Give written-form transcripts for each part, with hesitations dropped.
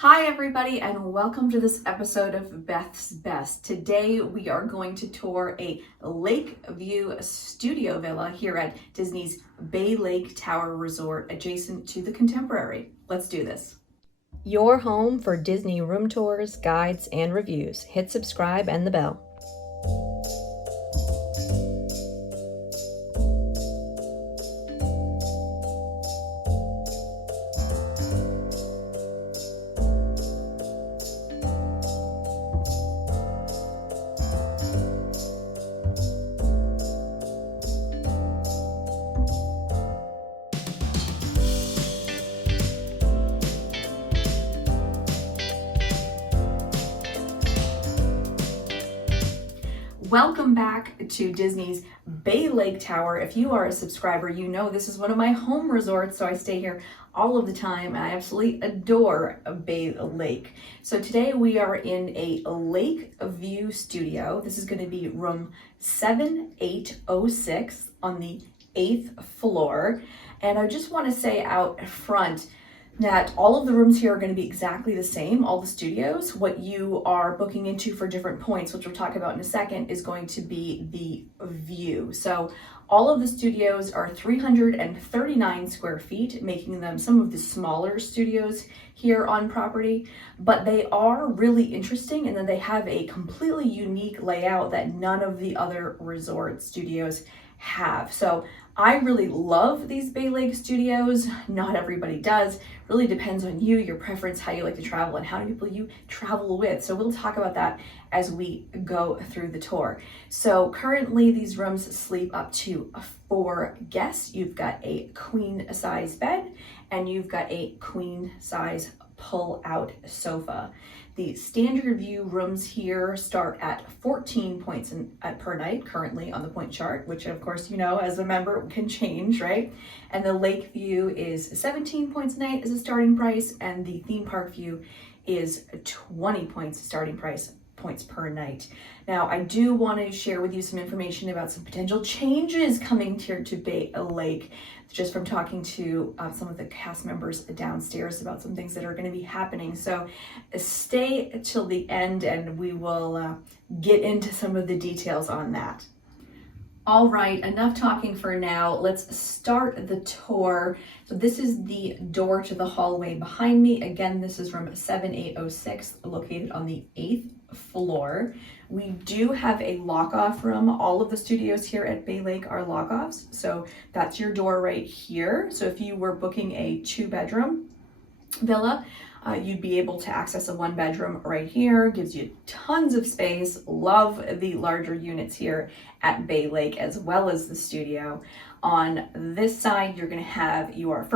Hi everybody and welcome to this episode of Beth's Best. Today we are going to tour a lake view studio villa here at Disney's Bay Lake Tower Resort adjacent to the Contemporary. Let's do this. Your home for Disney room tours, guides, and reviews. Hit subscribe and the bell. Welcome back to Disney's Bay Lake Tower. If you are a subscriber, you know this is one of my home resorts, so I stay here all of the time, and I absolutely adore Bay Lake. So today we are in a lake view studio. This is going to be room 7806 on the 8th floor. And I just want to say out front that all of the rooms here are going to be exactly the same, all the studios. What you are booking into for different points, which we'll talk about in a second, is going to be the view. So all of the studios are 339 square feet, making them some of the smaller studios here on property, but they are really interesting, and then they have a completely unique layout that none of the other resort studios have. So I really love these Bay Lake studios. Not everybody does. Really depends on you, your preference, how you like to travel, and how many people you travel with. So we'll talk about that as we go through the tour. So currently these rooms sleep up to 4 guests. You've got a queen size bed and you've got a queen size pull-out sofa. The standard view rooms here start at 14 points per night currently on the point chart, which of course, you know, as a member can change, right? And the lake view is 17 points a night as a starting price, and the theme park view is 20 points starting price points per night. Now, I do want to share with you some information about some potential changes coming here to Bay Lake, just from talking to some of the cast members downstairs about some things that are going to be happening. So stay till the end and we will get into some of the details on that. All right, enough talking for now. Let's start the tour. So this is the door to the hallway behind me. Again, this is room 7806, located on the 8th floor. We do have a lock-off room. All of the studios here at Bay Lake are lock-offs. So that's your door right here. So if you were booking a 2-bedroom villa, you'd be able to access a 1-bedroom right here. Gives you tons of space. Love the larger units here at Bay Lake as well as the studio. On this side, you're going to have your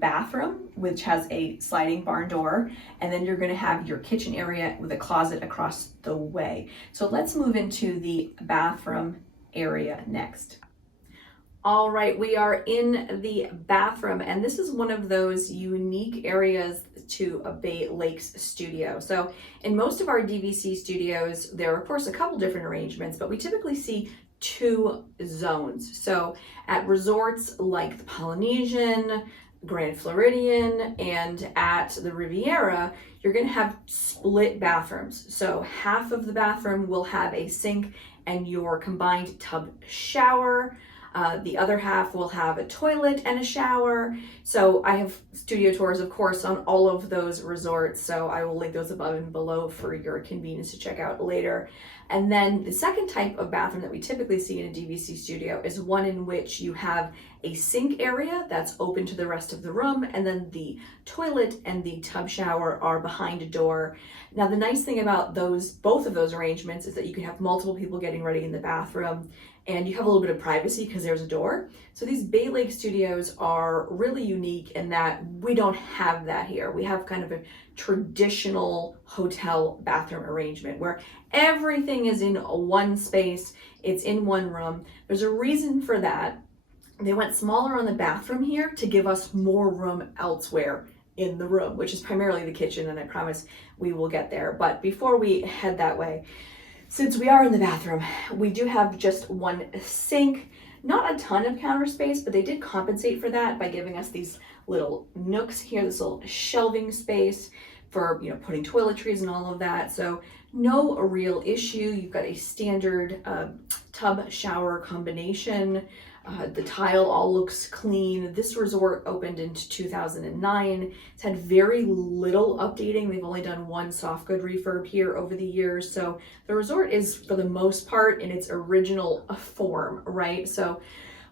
bathroom, which has a sliding barn door, and then you're going to have your kitchen area with a closet across the way. So let's move into the bathroom area next. All right, we are in the bathroom, and this is one of those unique areas to a Bay Lakes studio. So in most of our DVC studios, there are of course a couple different arrangements, but we typically see 2 zones. So at resorts like the Polynesian, Grand Floridian, and at the Riviera, you're going to have split bathrooms. So half of the bathroom will have a sink and your combined tub shower. The other half will have a toilet and a shower. So I have studio tours, of course, on all of those resorts. So I will link those above and below for your convenience to check out later. And then the second type of bathroom that we typically see in a DVC studio is one in which you have a sink area that's open to the rest of the room, and then the toilet and the tub shower are behind a door. Now, the nice thing about both of those arrangements is that you can have multiple people getting ready in the bathroom, and you have a little bit of privacy because there's a door. So these Bay Lake studios are really unique in that we don't have that here. We have kind of a traditional hotel bathroom arrangement where everything is in one space, it's in one room. There's a reason for that. They went smaller on the bathroom here to give us more room elsewhere in the room, which is primarily the kitchen, and I promise we will get there. But before we head that way, since we are in the bathroom, we do have just one sink, not a ton of counter space, but they did compensate for that by giving us these little nooks here, this little shelving space. for, putting toiletries and all of that. So no real issue. You've got a standard tub shower combination. The tile all looks clean. This resort opened in 2009. It's had very little updating. They've only done one soft good refurb here over the years. So the resort is, for the most part, in its original form, right? So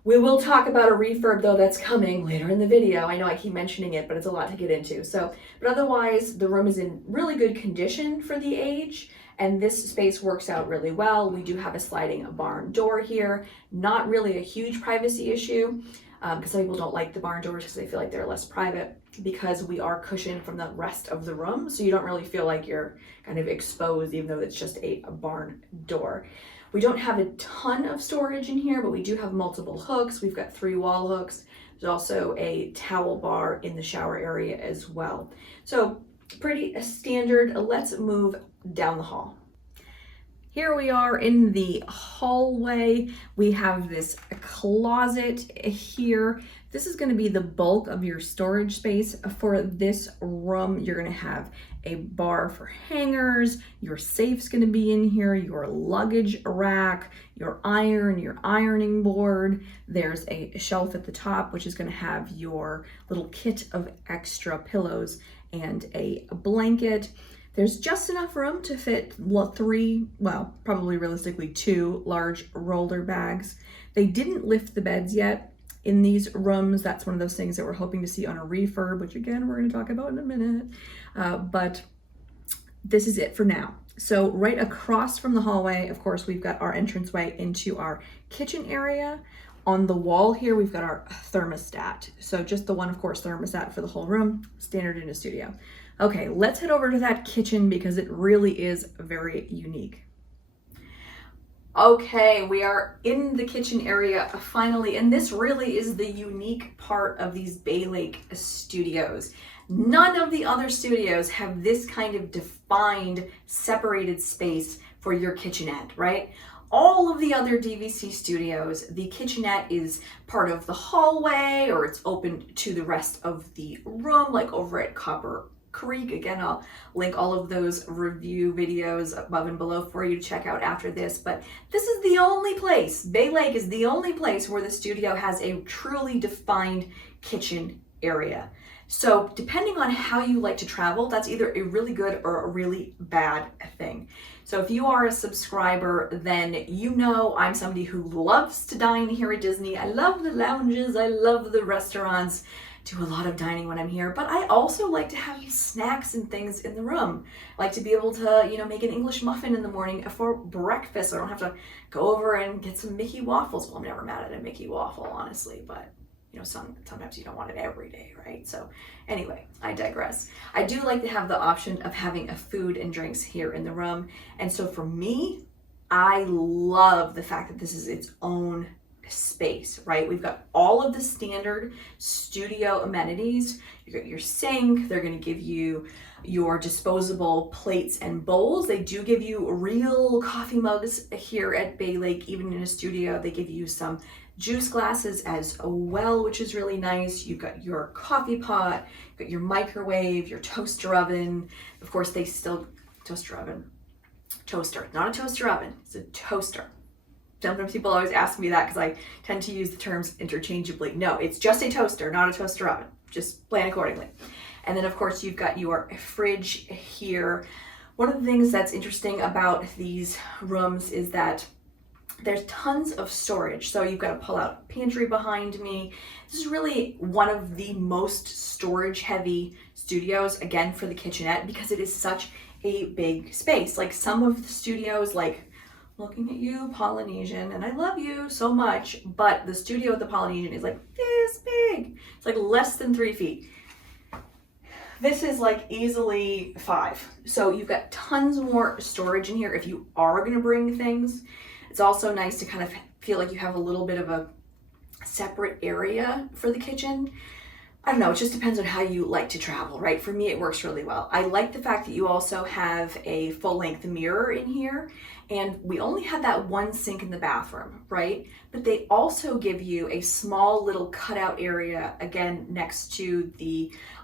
we will talk about a refurb though that's coming later in the video. I know I keep mentioning it, but it's a lot to get into. So, but otherwise, the room is in really good condition for the age. And this space works out really well. We do have a sliding barn door here. Not really a huge privacy issue, because some people don't like the barn doors because they feel like they're less private, because we are cushioned from the rest of the room. So you don't really feel like you're kind of exposed, even though it's just a barn door. We don't have a ton of storage in here, but we do have multiple hooks. We've got 3 wall hooks. There's also a towel bar in the shower area as well. So pretty standard. Let's move down the hall. Here we are in the hallway. We have this closet here. This is going to be the bulk of your storage space for this room. You're going to have a bar for hangers. Your safe's going to be in here, your luggage rack, your iron, your ironing board. There's a shelf at the top, which is going to have your little kit of extra pillows and a blanket. There's just enough room to fit 3, well, probably realistically 2 large roller bags. They didn't lift the beds yet in these rooms. That's one of those things that we're hoping to see on a refurb, which again, we're going to talk about in a minute. But this is it for now. So right across from the hallway, of course, we've got our entranceway into our kitchen area. On the wall here, we've got our thermostat. So just the one, of course, thermostat for the whole room, standard in a studio. Okay, let's head over to that kitchen because it really is very unique. Okay, we are in the kitchen area finally, and this really is the unique part of these Bay Lake studios. None of the other studios have this kind of defined, separated space for your kitchenette, right? All of the other DVC studios, the kitchenette is part of the hallway, or it's open to the rest of the room, like over at Copper Creek. Again, I'll link all of those review videos above and below for you to check out after this. But this is the only place, Bay Lake is the only place where the studio has a truly defined kitchen area. So depending on how you like to travel, that's either a really good or a really bad thing. So if you are a subscriber, then you know I'm somebody who loves to dine here at Disney. I love the lounges, I love the restaurants, do a lot of dining when I'm here, but I also like to have snacks and things in the room. I like to be able to, make an English muffin in the morning for breakfast, so I don't have to go over and get some Mickey waffles. Well, I'm never mad at a Mickey waffle, honestly, but sometimes you don't want it every day, right? So anyway, I digress. I do like to have the option of having a food and drinks here in the room. And so for me, I love the fact that this is its own space, right? We've got all of the standard studio amenities. You got your sink. They're going to give you your disposable plates and bowls. They do give you real coffee mugs here at Bay Lake. Even in a studio, they give you some juice glasses as well, which is really nice. You've got your coffee pot, you've got your microwave, your toaster oven. Of course, toaster, not a toaster oven, it's a toaster. Sometimes people always ask me that because I tend to use the terms interchangeably. No, it's just a toaster, not a toaster oven. Just plan accordingly. And then of course you've got your fridge here. One of the things that's interesting about these rooms is that there's tons of storage. So you've got a pull-out pantry behind me. This is really one of the most storage-heavy studios, again, for the kitchenette, because it is such a big space. Like some of the studios, like looking at you, Polynesian, and I love you so much, but the studio at the Polynesian is like this big. It's like less than 3 feet. This is like easily 5. So you've got tons more storage in here if you are gonna bring things. It's also nice to kind of feel like you have a little bit of a separate area for the kitchen. I don't know, it just depends on how you like to travel, right? For me, it works really well. I like the fact that you also have a full-length mirror in here, and we only had that one sink in the bathroom, right? But they also give you a small little cutout area, again, next to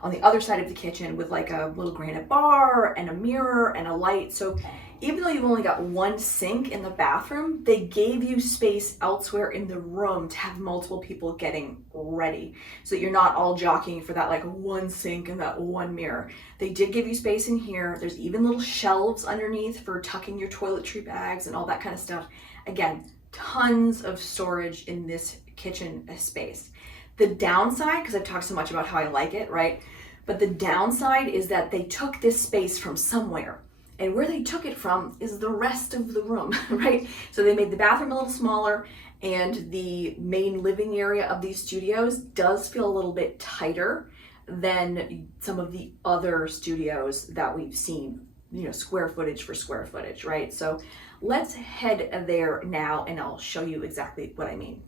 on the other side of the kitchen with like a little granite bar and a mirror and a light. So even though you've only got one sink in the bathroom, they gave you space elsewhere in the room to have multiple people getting ready, so that you're not all jockeying for that like one sink and that one mirror. They did give you space in here. There's even little shelves underneath for tucking your toiletry bags and all that kind of stuff. Again, tons of storage in this kitchen space. The downside, because I've talked so much about how I like it, right? But the downside is that they took this space from somewhere. And where they took it from is the rest of the room, right? So they made the bathroom a little smaller, and the main living area of these studios does feel a little bit tighter than some of the other studios that we've seen, square footage for square footage, right? So let's head there now and I'll show you exactly what I mean.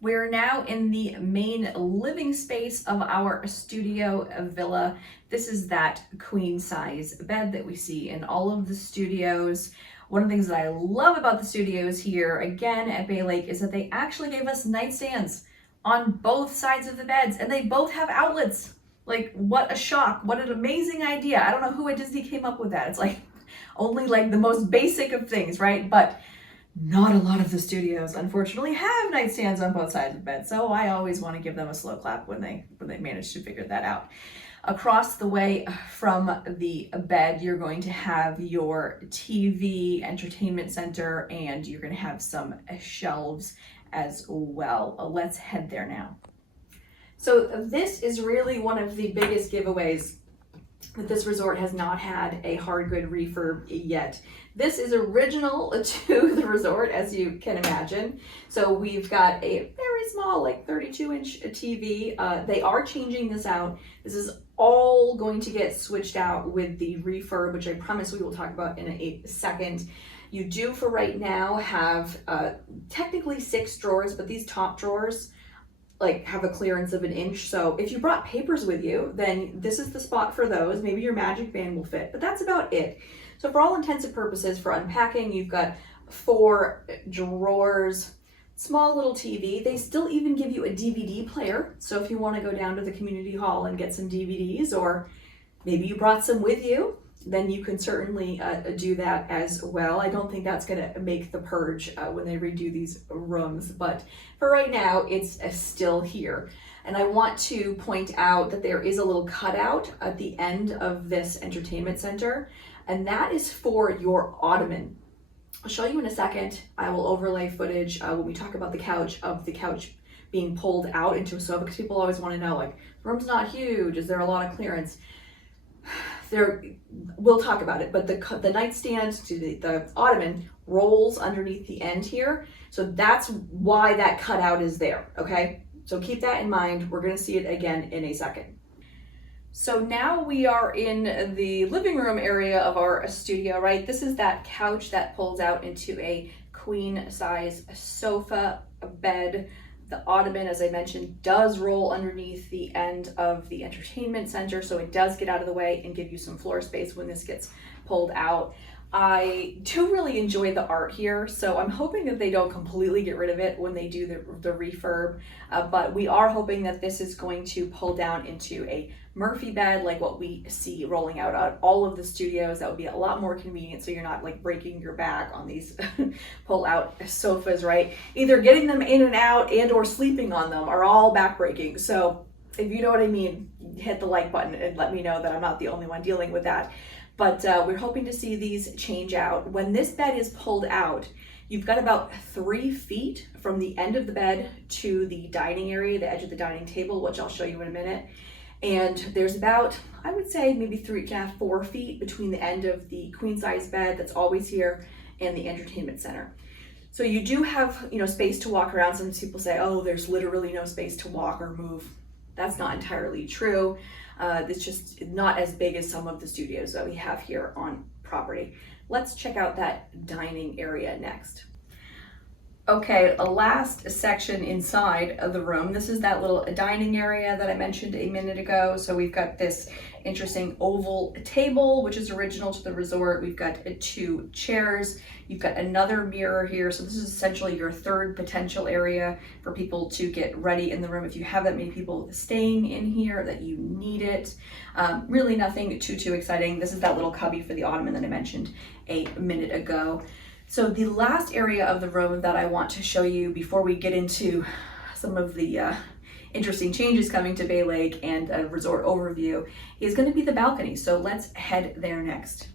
We're now in the main living space of our studio villa. This is that queen size bed that we see in all of the studios. One of the things that I love about the studios here, again at Bay Lake, is that they actually gave us nightstands on both sides of the beds, and they both have outlets. Like, what a shock, what an amazing idea. I don't know who at Disney came up with that. It's like only like the most basic of things, right? But not a lot of the studios, unfortunately, have nightstands on both sides of the bed, so I always want to give them a slow clap when they manage to figure that out. Across the way from the bed, you're going to have your TV, entertainment center, and you're going to have some shelves as well. Let's head there now. So this is really one of the biggest giveaways that this resort has not had a hard good refurb yet. This is original to the resort, as you can imagine. So we've got a very small, like 32-inch TV. They are changing this out. This is all going to get switched out with the refurb, which I promise we will talk about in a second. You do, for right now, have technically 6 drawers, but these top drawers have a clearance of 1 inch. So if you brought papers with you, then this is the spot for those. Maybe your magic band will fit, but that's about it. So for all intents and purposes, for unpacking, you've got 4 drawers, small little TV. They still even give you a DVD player. So if you want to go down to the community hall and get some DVDs, or maybe you brought some with you, then you can certainly do that as well. I don't think that's going to make the purge when they redo these rooms, but for right now, it's still here. And I want to point out that there is a little cutout at the end of this entertainment center, and that is for your ottoman. I'll show you in a second. I will overlay footage when we talk about the couch being pulled out into a sofa, because people always want to know, like, the room's not huge, is there a lot of clearance? We'll talk about it, but the nightstand to the ottoman rolls underneath the end here, so that's why that cutout is there. Okay, so keep that in mind. We're going to see it again in a second. So now we are in the living room area of our studio, right? This is that couch that pulls out into a queen size sofa, a bed. The ottoman, as I mentioned, does roll underneath the end of the entertainment center, so it does get out of the way and give you some floor space when this gets pulled out. I do really enjoy the art here, so I'm hoping that they don't completely get rid of it when they do the refurb, but we are hoping that this is going to pull down into a Murphy bed, like what we see rolling out at all of the studios. That would be a lot more convenient, so you're not like breaking your back on these pull out sofas, right? Either getting them in and out and or sleeping on them are all backbreaking. So if you know what I mean, hit the like button and let me know that I'm not the only one dealing with that. But we're hoping to see these change out. When this bed is pulled out, you've got about 3 feet from the end of the bed to the dining area, the edge of the dining table, which I'll show you in a minute. And there's about, I would say, maybe 3.5, 4 feet between the end of the queen size bed that's always here and the entertainment center. So you do have, space to walk around. Some people say, oh, there's literally no space to walk or move. That's not entirely true. It's just not as big as some of the studios that we have here on property. Let's check out that dining area next. Okay, a last section inside of the room. This is that little dining area that I mentioned a minute ago. So we've got this interesting oval table, which is original to the resort. We've got 2 chairs. You've got another mirror here. So this is essentially your third potential area for people to get ready in the room. If you have that many people staying in here that you need it. Really nothing too exciting. This is that little cubby for the ottoman that I mentioned a minute ago. So the last area of the room that I want to show you before we get into some of the interesting changes coming to Bay Lake and a resort overview is going to be the balcony. So let's head there next.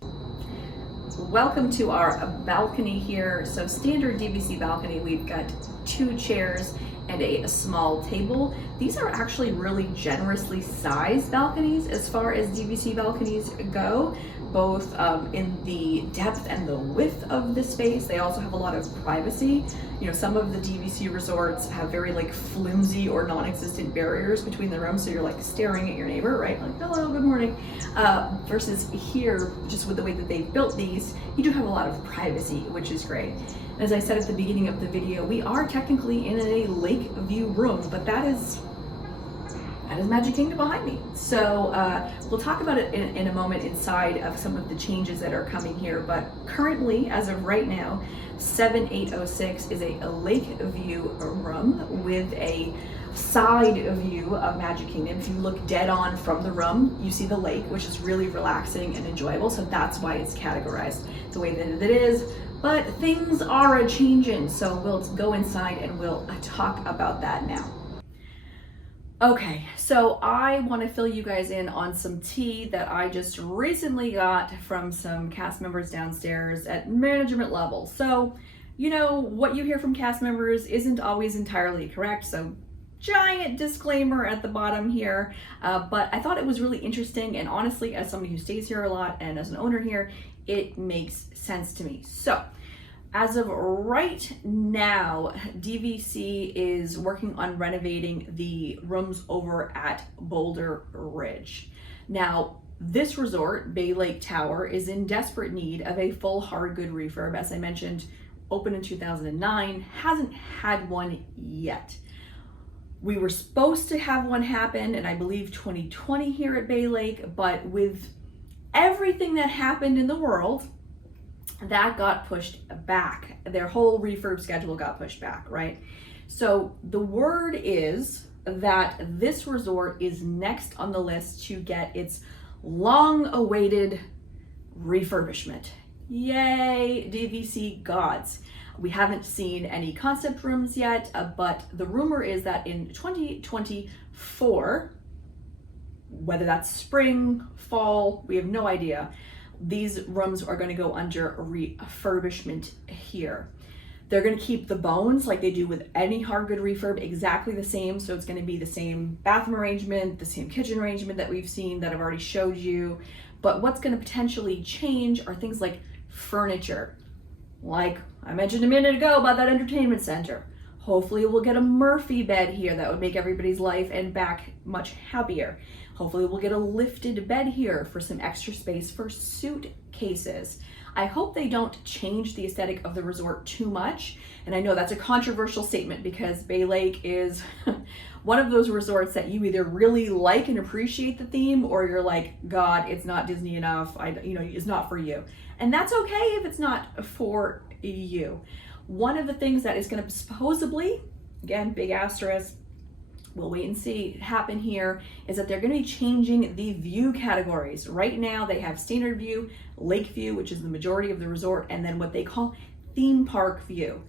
Welcome to our balcony here. So standard DVC balcony, we've got 2 chairs and a small table. These are actually really generously sized balconies as far as DVC balconies go, both in the depth and the width of the space. They also have a lot of privacy. You know, some of the DVC resorts have very like flimsy or non-existent barriers between the rooms, so you're like staring at your neighbor, right? Like, hello, good morning. Versus here, just with the way that they've built these, you do have a lot of privacy, which is great. As I said at the beginning of the video, we are technically in a lake view room, but that is Magic Kingdom behind me. So we'll talk about it in a moment inside of some of the changes that are coming here. But currently, as of right now, 7806 is a lake view room with a side view of Magic Kingdom. If you look dead on from the room, you see the lake, which is really relaxing and enjoyable. So that's why it's categorized the way that it is. But things are a-changing, so we'll go inside and we'll talk about that now. Okay, so I want to fill you guys in on some tea that I just recently got from some cast members downstairs at management level. So, you know, what you hear from cast members isn't always entirely correct, so giant disclaimer at the bottom here, but I thought it was really interesting, and honestly, as somebody who stays here a lot and as an owner here, it makes sense to me. So, as of right now, DVC is working on renovating the rooms over at Boulder Ridge. Now, this resort, Bay Lake Tower, is in desperate need of a full hard good refurb. As I mentioned, opened in 2009, hasn't had one yet. We were supposed to have one happen in, I believe, 2020 here at Bay Lake, but with everything that happened in the world, that got pushed back. Their whole refurb schedule got pushed back, right? So the word is that this resort is next on the list to get its long-awaited refurbishment. Yay, DVC gods. We haven't seen any concept rooms yet, but the rumor is that in 2024, whether that's spring, fall, we have no idea, these rooms are going to go under refurbishment here. They're going to keep the bones like they do with any hard good refurb exactly the same. So it's going to be the same bathroom arrangement, the same kitchen arrangement that we've seen that I've already showed you. But what's going to potentially change are things like furniture. Like I mentioned a minute ago about that entertainment center. Hopefully we'll get a Murphy bed here that would make everybody's life and back much happier. Hopefully we'll get a lifted bed here for some extra space for suitcases. I hope they don't change the aesthetic of the resort too much. And I know that's a controversial statement because Bay Lake is one of those resorts that you either really like and appreciate the theme, or you're like, God, it's not Disney enough. It's not for you. And that's okay if it's not for you. One of the things that is going to supposedly, again, big asterisk, we'll wait and see, happen here, is that they're going to be changing the view categories. Right now they have standard view, lake view, which is the majority of the resort, and then what they call theme park view.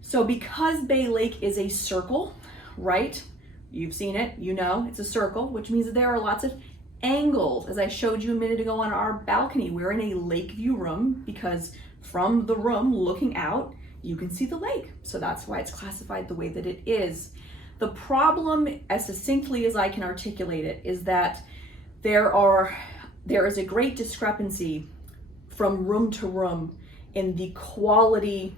So because Bay Lake is a circle, right? You've seen it, you know, it's a circle, which means that there are lots of angles. As I showed you a minute ago on our balcony, we're in a lake view room because from the room looking out, you can see the lake. So that's why it's classified the way that it is. The problem, as succinctly as I can articulate it, is that there is a great discrepancy from room to room in the quality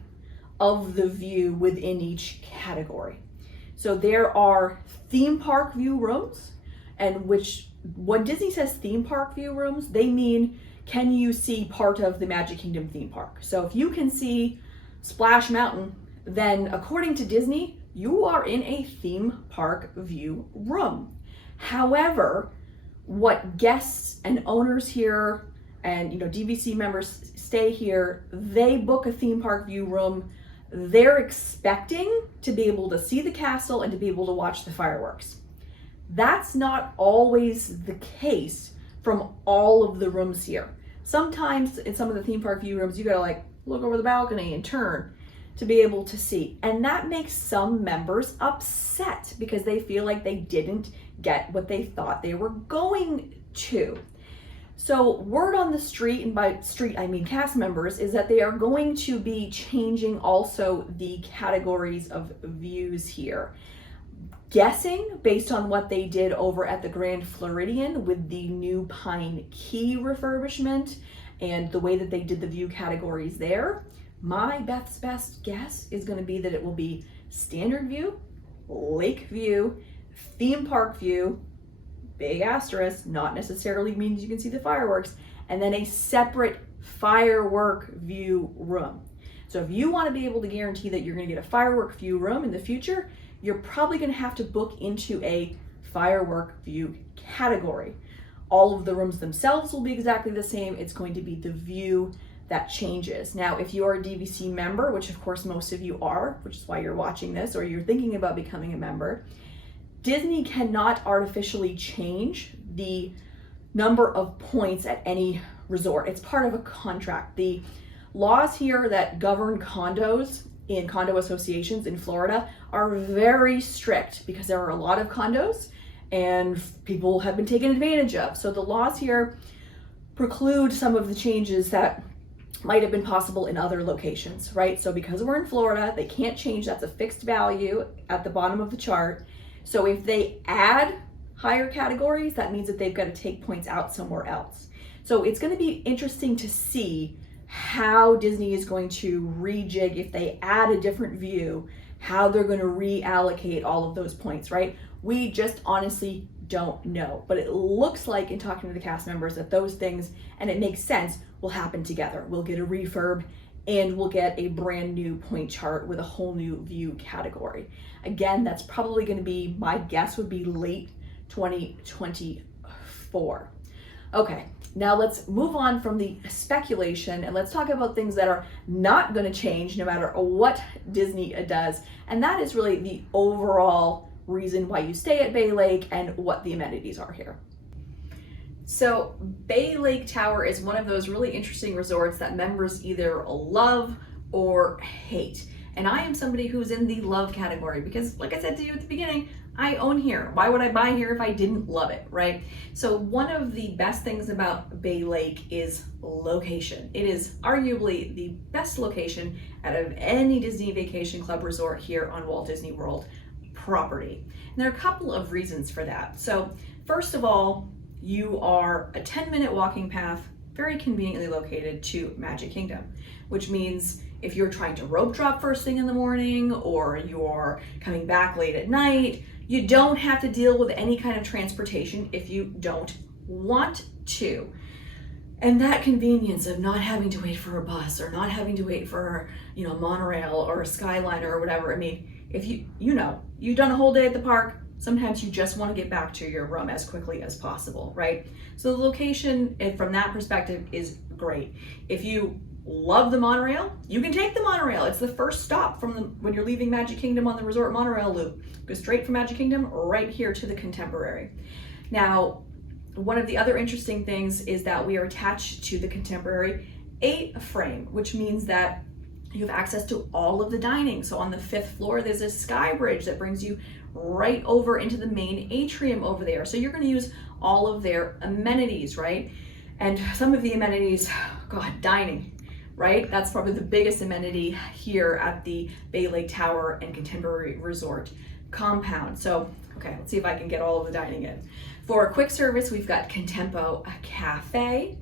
of the view within each category. So there are theme park view rooms, and when Disney says theme park view rooms, they mean, can you see part of the Magic Kingdom theme park? So if you can see Splash Mountain, then according to Disney, you are in a theme park view room. However, what guests and owners here and DVC members stay here, they book a theme park view room. They're expecting to be able to see the castle and to be able to watch the fireworks. That's not always the case from all of the rooms here. Sometimes in some of the theme park view rooms, you gotta like look over the balcony and turn to be able to see. And that makes some members upset because they feel like they didn't get what they thought they were going to. So word on the street, and by street I mean cast members, is that they are going to be changing also the categories of views here. Guessing based on what they did over at the Grand Floridian with the new Pine Key refurbishment and the way that they did the view categories there, my best guess is going to be that it will be standard view, lake view, theme park view, big asterisk, not necessarily means you can see the fireworks, and then a separate firework view room. So if you want to be able to guarantee that you're going to get a firework view room in the future, you're probably going to have to book into a firework view category. All of the rooms themselves will be exactly the same. It's going to be the view that changes. Now, if you are a DVC member, which of course most of you are, which is why you're watching this, or you're thinking about becoming a member, Disney cannot artificially change the number of points at any resort. It's part of a contract. The laws here that govern condos in condo associations in Florida are very strict because there are a lot of condos and people have been taken advantage of. So the laws here preclude some of the changes that might have been possible in other locations, right? So because we're in Florida, they can't change. That's a fixed value at the bottom of the chart. So if they add higher categories, that means that they've got to take points out somewhere else. So it's going to be interesting to see how Disney is going to rejig if they add a different view, how they're going to reallocate all of those points, right? We just honestly don't know, but it looks like in talking to the cast members that those things, and it makes sense, will happen together. We'll get a refurb and we'll get a brand new point chart with a whole new view category. Again, that's probably going to be, my guess would be late 2024. Okay, now let's move on from the speculation and let's talk about things that are not going to change no matter what Disney does. And that is really the overall reason why you stay at Bay Lake and what the amenities are here. So Bay Lake Tower is one of those really interesting resorts that members either love or hate. And I am somebody who's in the love category because, like I said to you at the beginning, I own here. Why would I buy here if I didn't love it, right? So one of the best things about Bay Lake is location. It is arguably the best location out of any Disney Vacation Club resort here on Walt Disney World property. And there are a couple of reasons for that. So first of all, you are a 10-minute walking path, very conveniently located to Magic Kingdom, which means if you're trying to rope drop first thing in the morning or you're coming back late at night, you don't have to deal with any kind of transportation if you don't want to. And that convenience of not having to wait for a bus or not having to wait for, a monorail or a Skyliner or whatever. I mean, if you've done a whole day at the park, sometimes you just want to get back to your room as quickly as possible, right? So the location from that perspective is great. If you love the monorail, you can take the monorail. It's the first stop when you're leaving Magic Kingdom on the resort monorail loop. Go straight from Magic Kingdom right here to the Contemporary. Now, one of the other interesting things is that we are attached to the Contemporary A-frame, which means that you have access to all of the dining. So on the 5th floor, there's a sky bridge that brings you right over into the main atrium over there. So you're going to use all of their amenities, right? And some of the amenities, dining, right? That's probably the biggest amenity here at the Bay Lake Tower and Contemporary Resort compound. So, let's see if I can get all of the dining in. For quick service, we've got Contempo Cafe.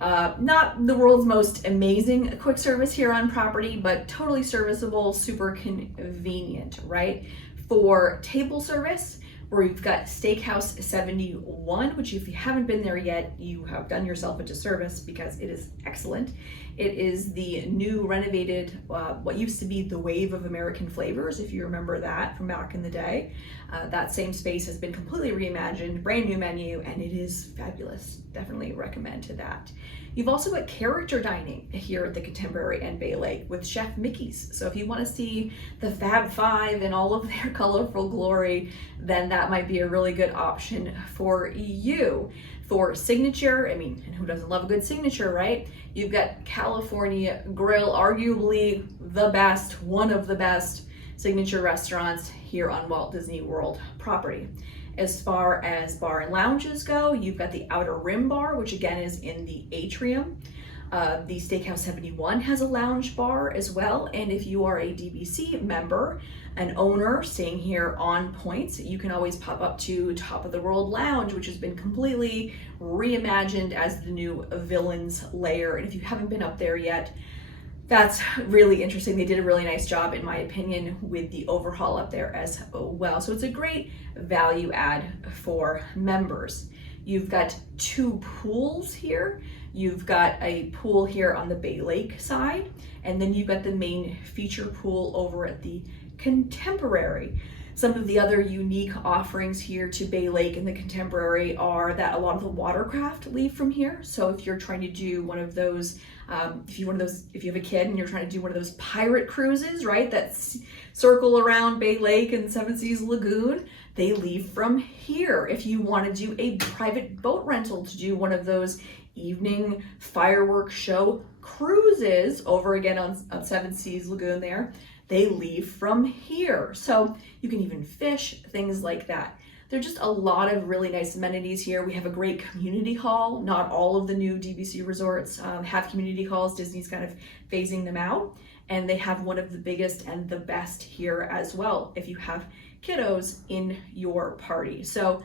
Not the world's most amazing quick service here on property, but totally serviceable, super convenient, right? For table service, where you've got Steakhouse 71, which if you haven't been there yet, you have done yourself a disservice because it is excellent. It is the new renovated, what used to be the Wave of American Flavors, if you remember that from back in the day. That same space has been completely reimagined, brand new menu, and it is fabulous. Definitely recommend to that. You've also got character dining here at the Contemporary and Bay Lake with Chef Mickey's. So if you want to see the Fab Five in all of their colorful glory, then that might be a really good option for you. For signature, I mean, and who doesn't love a good signature, right? You've got California Grill, arguably the best, one of the best signature restaurants here on Walt Disney World property. As far as bar and lounges go, you've got the Outer Rim Bar, which again is in the atrium. The Steakhouse 71 has a lounge bar as well. And if you are a DVC member, an owner staying here on points, you can always pop up to Top of the World Lounge, which has been completely reimagined as the new Villains Lair. And if you haven't been up there yet, that's really interesting. They did a really nice job, in my opinion, with the overhaul up there as well. So it's a great value add for members. You've got two pools here. You've got a pool here on the Bay Lake side, and then you've got the main feature pool over at the Contemporary. Some of the other unique offerings here to Bay Lake and the Contemporary are that a lot of the watercraft leave from here. So if you're trying to do one of those, if you have a kid and you're trying to do one of those pirate cruises, right, that circle around Bay Lake and Seven Seas Lagoon, they leave from here. If you want to do a private boat rental to do one of those evening fireworks show cruises over again on Seven Seas Lagoon there, they leave from here. So you can even fish, things like that. There's just a lot of really nice amenities here. We have a great community hall. Not all of the new DVC resorts have community halls. Disney's kind of phasing them out. And they have one of the biggest and the best here as well, if you have kiddos in your party. So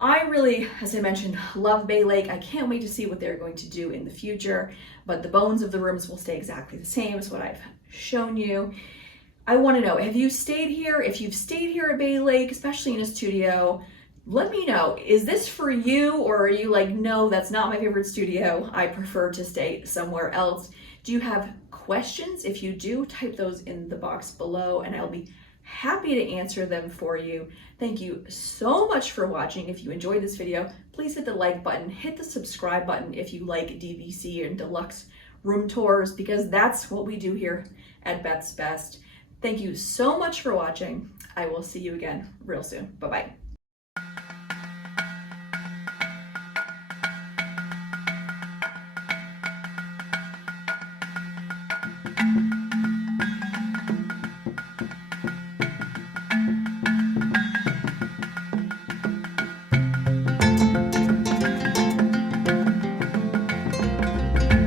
I really, as I mentioned, love Bay Lake. I can't wait to see what they're going to do in the future, but the bones of the rooms will stay exactly the same as what I've shown you. I want to know, have you stayed here? If you've stayed here at Bay Lake, especially in a studio, let me know. Is this for you, or are you like, no, that's not my favorite studio. I prefer to stay somewhere else. Do you have questions? If you do, type those in the box below and I'll be happy to answer them for you. Thank you so much for watching. If you enjoyed this video, please hit the like button, hit the subscribe button if you like DVC and deluxe room tours, because that's what we do here at Beth's Best. Thank you so much for watching. I will see you again real soon. Bye-bye.